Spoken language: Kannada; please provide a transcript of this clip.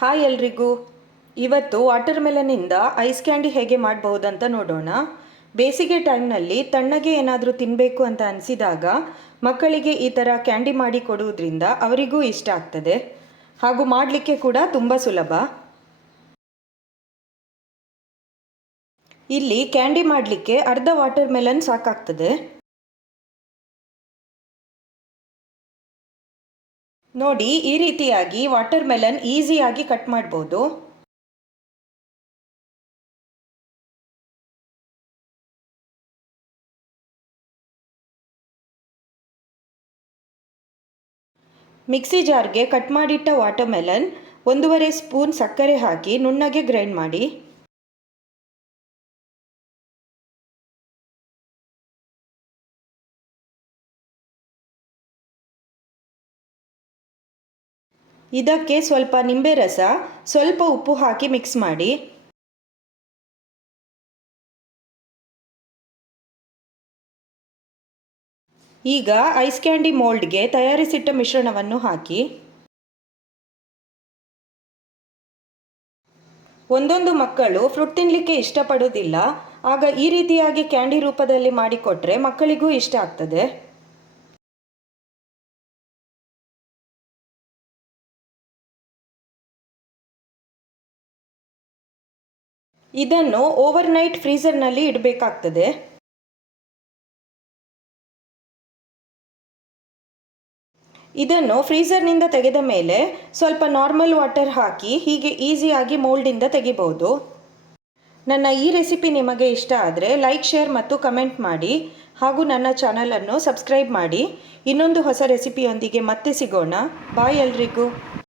ಹಾಯ್ ಎಲ್ರಿಗೂ. ಇವತ್ತು ವಾಟರ್ ಮೆಲನ್ನಿಂದ ಐಸ್ ಕ್ಯಾಂಡಿ ಹೇಗೆ ಮಾಡಬಹುದಂತ ನೋಡೋಣ. ಬೇಸಿಗೆ ಟೈಮ್ನಲ್ಲಿ ತಣ್ಣಗೆ ಏನಾದರೂ ತಿನ್ನಬೇಕು ಅಂತ ಅನಿಸಿದಾಗ ಮಕ್ಕಳಿಗೆ ಈ ಥರ ಕ್ಯಾಂಡಿ ಮಾಡಿ ಕೊಡುವುದರಿಂದ ಅವರಿಗೂ ಇಷ್ಟ ಆಗ್ತದೆ, ಹಾಗೂ ಮಾಡಲಿಕ್ಕೆ ಕೂಡ ತುಂಬ ಸುಲಭ. ಇಲ್ಲಿ ಕ್ಯಾಂಡಿ ಮಾಡಲಿಕ್ಕೆ ಅರ್ಧ ವಾಟರ್ ಮೆಲನ್ ಸಾಕಾಗ್ತದೆ. ನೋಡಿ, ಈ ರೀತಿಯಾಗಿ ವಾಟರ್ ಮೆಲನ್ ಈಸಿಯಾಗಿ ಕಟ್ ಮಾಡ್ಬೋದು. ಮಿಕ್ಸಿ ಜಾರ್ಗೆ ಕಟ್ ಮಾಡಿಟ್ಟ ವಾಟರ್ ಮೆಲನ್ 1.5 ಸ್ಪೂನ್ ಸಕ್ಕರೆ ಹಾಕಿ ನುಣ್ಣಗೆ ಗ್ರೈಂಡ್ ಮಾಡಿ. ಇದಕ್ಕೆ ಸ್ವಲ್ಪ ನಿಂಬೆ ರಸ, ಸ್ವಲ್ಪ ಉಪ್ಪು ಹಾಕಿ ಮಿಕ್ಸ್ ಮಾಡಿ. ಈಗ ಐಸ್ ಕ್ಯಾಂಡಿ ಮೋಲ್ಡ್ಗೆ ತಯಾರಿಸಿಟ್ಟ ಮಿಶ್ರಣವನ್ನು ಹಾಕಿ. ಒಂದೊಂದು ಮಕ್ಕಳು ಫ್ರೂಟ್ ತಿನ್ನಲಿಕ್ಕೆ ಇಷ್ಟಪಡೋದಿಲ್ಲ, ಆಗ ಈ ರೀತಿಯಾಗಿ ಕ್ಯಾಂಡಿ ರೂಪದಲ್ಲಿ ಮಾಡಿಕೊಟ್ರೆ ಮಕ್ಕಳಿಗೂ ಇಷ್ಟ ಆಗ್ತದೆ. ಇದನ್ನು ಓವರ್ನೈಟ್ ಫ್ರೀಸರ್ನಲ್ಲಿ ಇಡಬೇಕಾಗ್ತದೆ. ಇದನ್ನು ಫ್ರೀಸರ್ನಿಂದ ತೆಗೆದ ಮೇಲೆ ಸ್ವಲ್ಪ ನಾರ್ಮಲ್ ವಾಟರ್ ಹಾಕಿ ಹೀಗೆ ಈಸಿಯಾಗಿ ಮೋಲ್ಡಿಂದ ತೆಗಿಬಹುದು. ನನ್ನ ಈ ರೆಸಿಪಿ ನಿಮಗೆ ಇಷ್ಟ ಆದರೆ ಲೈಕ್, ಶೇರ್ ಮತ್ತು ಕಮೆಂಟ್ ಮಾಡಿ, ಹಾಗೂ ನನ್ನ ಚಾನಲನ್ನು ಸಬ್ಸ್ಕ್ರೈಬ್ ಮಾಡಿ. ಇನ್ನೊಂದು ಹೊಸ ರೆಸಿಪಿಯೊಂದಿಗೆ ಮತ್ತೆ ಸಿಗೋಣ. ಬಾಯ್ ಎಲ್ರಿಗೂ.